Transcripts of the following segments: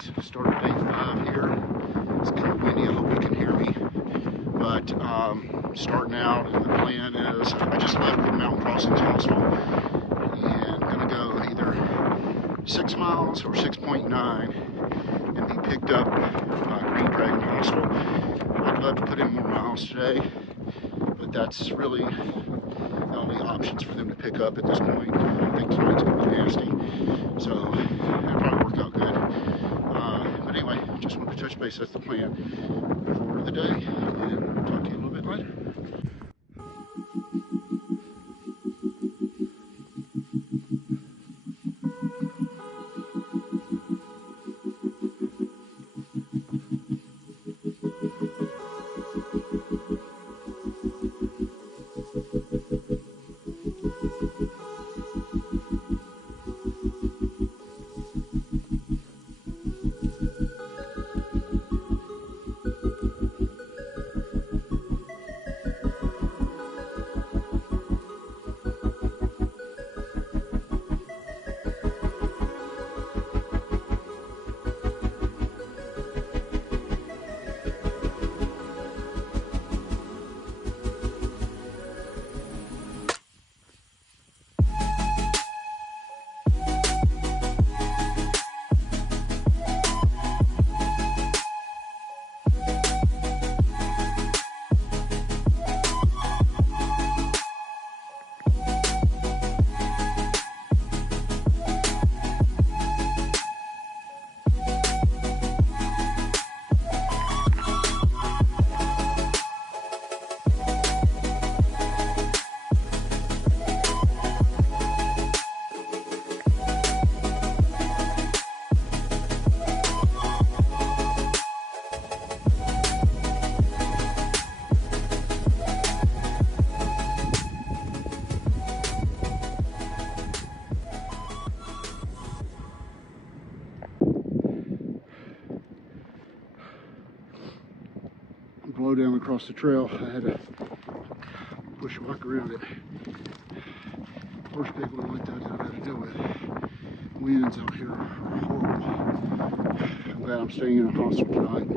guys, started day 5 here. It's kind of windy, I hope you can hear me. But starting out, and the plan is I just left the Mountain Crossings Hostel and gonna go either 6 miles or 6.9 and be picked up by Green Dragon Hostel. I'd love to put in more miles today, but that's really the only options for them to pick up at this point. I think tonight's gonna be nasty, so it'll probably work out good. But anyway, just wanted to touch base. That's the plan for the day, and I'll talk to you a little bit later. Blow down across the trail. I had to bushwhack around it. First big one like that I've had to deal with. Winds out here are horrible. I'm glad I'm staying in a hostel tonight,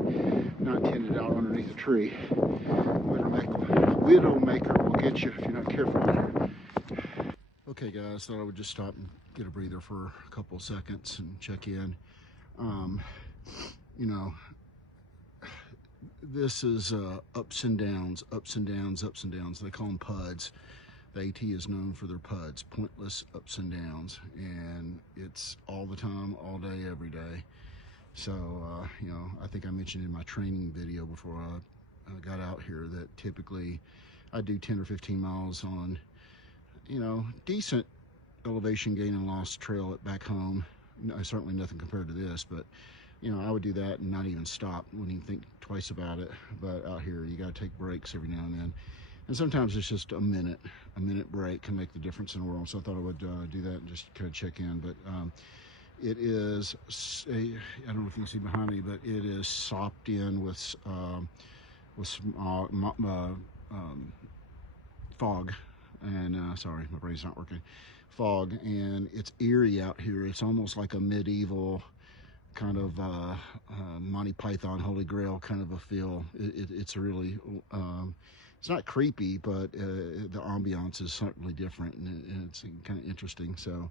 not tented out underneath a tree. Widowmaker will get you if you're not careful out here. Okay guys, thought I would just stop and get a breather for a couple of seconds and check in. You know, this is ups and downs, ups and downs, ups and downs. They call them PUDs. The AT is known for their PUDs, pointless ups and downs, and it's all the time, all day, every day. So, you know, I think I mentioned in my training video before I got out here that typically I do 10 or 15 miles on, you know, decent elevation gain and loss trail back home. Certainly nothing compared to this, but you know, I would do that and not even stop, wouldn't even think twice about it. But out here, you got to take breaks every now and then. And sometimes it's just a minute break can make the difference in the world. So I thought I would do that and just kind of check in. But it is, I don't know if you can see behind me, but it is sopped in with fog. And sorry, my brain's not working. Fog, and it's eerie out here. It's almost like a medieval kind of Monty Python Holy Grail kind of a feel. It's really it's not creepy, but the ambiance is certainly different, and it's kind of interesting. So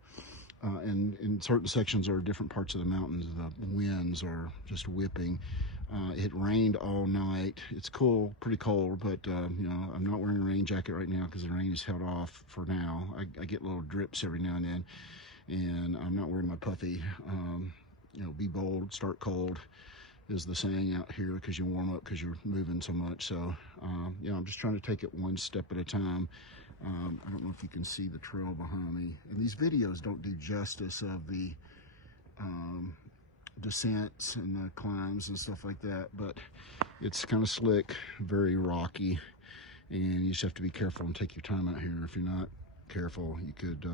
and in certain sections or different parts of the mountains, the winds are just whipping. It rained all night. It's cool, pretty cold, but you know, I'm not wearing a rain jacket right now because the rain is held off for now. I get little drips every now and then, and I'm not wearing my puffy. You know, be bold, start cold is the saying out here, because you warm up because you're moving so much. So, you know, I'm just trying to take it one step at a time. I don't know if you can see the trail behind me. And these videos don't do justice of the descents and the climbs and stuff like that, but it's kind of slick, very rocky, and you just have to be careful and take your time out here. If you're not careful, you could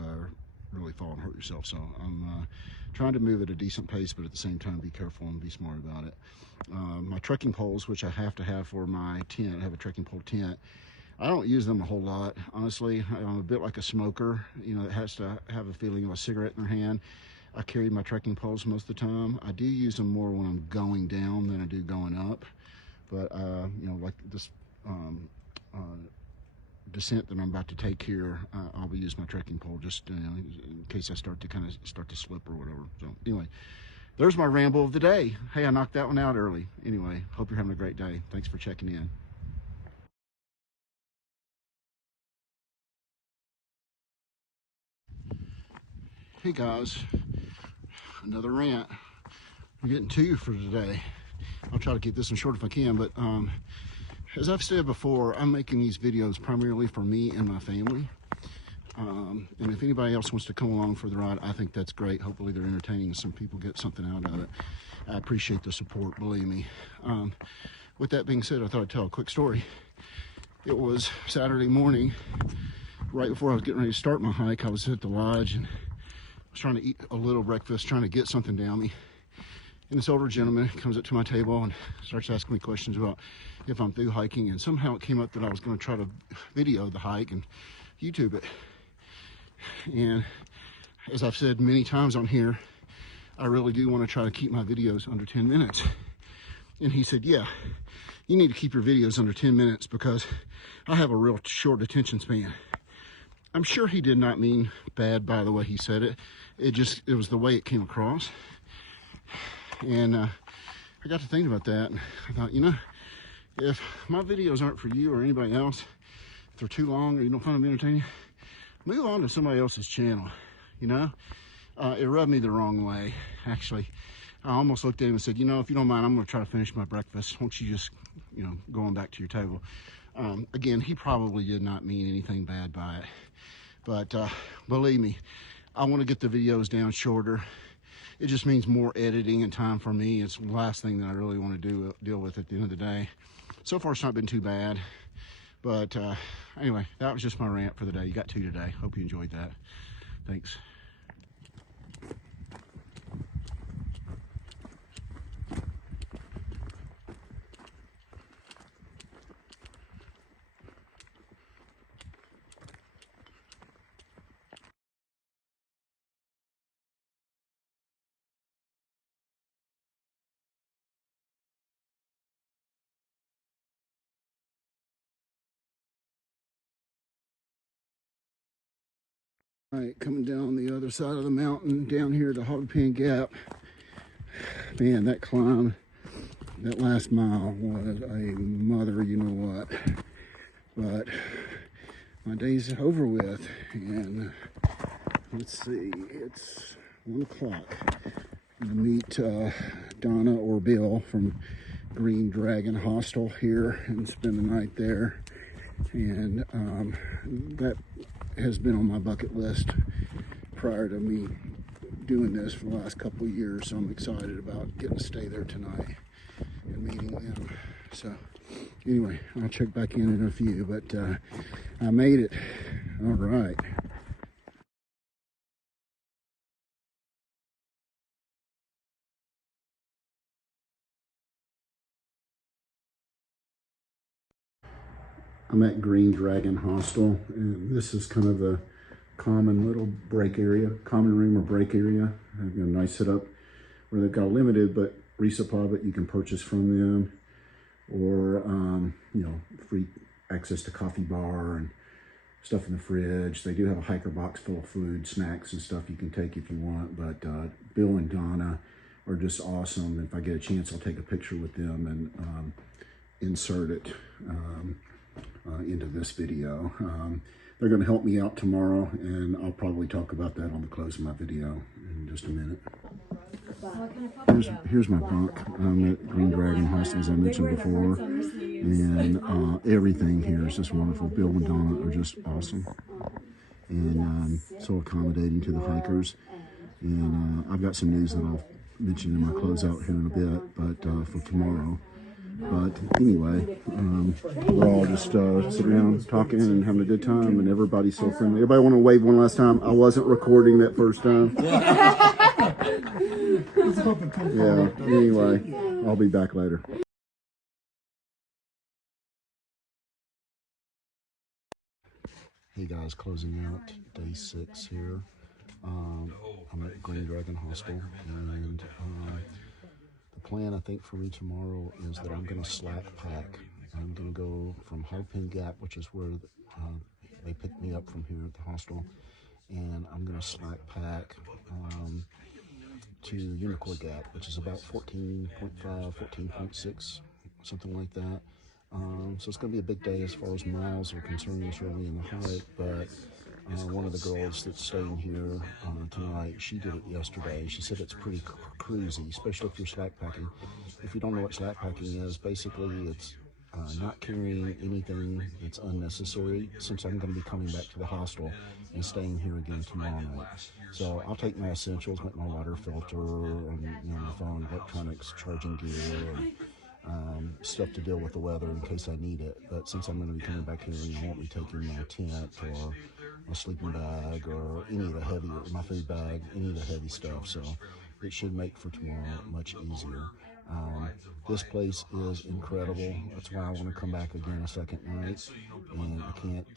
really fall and hurt yourself. So I'm trying to move at a decent pace, but at the same time be careful and be smart about it. My trekking poles, which I have to have for my tent, I have a trekking pole tent. I don't use them a whole lot, honestly. I'm a bit like a smoker, you know, that has to have a feeling of a cigarette in their hand. I carry my trekking poles most of the time. I do use them more when I'm going down than I do going up. But, you know, like this descent that I'm about to take here, I'll be using my trekking pole just in case I start to slip or whatever. So anyway, there's my ramble of the day. Hey, I knocked that one out early. Anyway, hope you're having a great day. Thanks for checking in. Hey guys, another rant. I'm getting two for today. I'll try to keep this one short if I can, but as I've said before, I'm making these videos primarily for me and my family. And if anybody else wants to come along for the ride, I think that's great. Hopefully they're entertaining and some people get something out of it. I appreciate the support, believe me. With that being said, I thought I'd tell a quick story. It was Saturday morning, right before I was getting ready to start my hike. I was at the lodge and I was trying to eat a little breakfast, trying to get something down me. And this older gentleman comes up to my table and starts asking me questions about if I'm through hiking. And somehow it came up that I was going to try to video the hike and YouTube it. And as I've said many times on here, I really do want to try to keep my videos under 10 minutes. And he said, yeah, you need to keep your videos under 10 minutes because I have a real short attention span. I'm sure he did not mean bad by the way he said it. It was the way it came across. And I got to thinking about that, and I thought, you know, if my videos aren't for you or anybody else, if they're too long or you don't find them entertaining, move on to somebody else's channel, you know? It rubbed me the wrong way, actually. I almost looked at him and said, you know, if you don't mind, I'm going to try to finish my breakfast. Won't you just, you know, go on back to your table? Again, he probably did not mean anything bad by it. But believe me, I want to get the videos down shorter. It just means more editing and time for me. It's the last thing that I really want to deal with at the end of the day. So far, it's not been too bad. But anyway, that was just my rant for the day. You got two today. Hope you enjoyed that. Thanks. All right, coming down the other side of the mountain, down here to Hog Pen Gap. Man, that climb, that last mile was a mother, you know what. But my day's over with, and let's see, it's 1 o'clock. I'm gonna meet Donna or Bill from Green Dragon Hostel here and spend the night there. And that has been on my bucket list prior to me doing this for the last couple of years, so I'm excited about getting to stay there tonight and meeting them. So anyway, I'll check back in a few, but I made it. All right. I'm at Green Dragon Hostel, and this is kind of a common little break area, common room or break area. I've got a nice setup where they've got a limited but resupply that you can purchase from them, or you know, free access to coffee bar and stuff in the fridge. They do have a hiker box full of food, snacks, and stuff you can take if you want. But Bill and Donna are just awesome. If I get a chance, I'll take a picture with them and insert it into this video. They're going to help me out tomorrow, and I'll probably talk about that on the close of my video in just a minute. Here's my bunk. I'm at Green Dragon Hostel, as I mentioned before, and everything here is just wonderful. Bill and Donna are just awesome, and so accommodating to the hikers. And I've got some news that I'll mention in my closeout here in a bit, but for tomorrow. But anyway, we're all just sitting around talking and having a good time, and everybody's so friendly. Everybody want to wave one last time? I wasn't recording that first time. Yeah, anyway, I'll be back later. Hey guys, closing out day 6 here. I'm at Green Dragon Hostel, and the plan I think for me tomorrow is that I'm going to slack pack. I'm going to go from Hardpin Gap, which is where they picked me up from here at the hostel, and I'm going to slack pack to Unicorn Gap, which is about 14.5, 14.6, something like that. So it's going to be a big day as far as miles are concerned this early in the hike, but one of the girls that's staying here tonight, she did it yesterday. She said it's pretty cruisy, especially if you're slack packing. If you don't know what slack packing is, basically it's not carrying anything that's unnecessary, since I'm going to be coming back to the hostel and staying here again tomorrow night. So I'll take my essentials, like my water filter, and my phone, electronics, charging gear, and stuff to deal with the weather in case I need it. But since I'm going to be coming back here, I won't be taking my tent or my sleeping bag or any of the heavier, my food bag, any of the heavy stuff. So it should make for tomorrow much easier. This place is incredible. That's why I want to come back again a second night. And I can't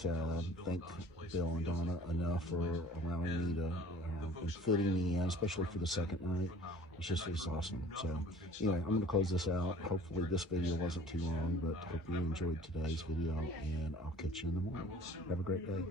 thank Bill and Donna enough for allowing me to and fitting me in, especially for the second night. It's awesome. So anyway, I'm going to close this out. Hopefully this video wasn't too long, but hope you enjoyed today's video, and I'll catch you in the morning. Have a great day.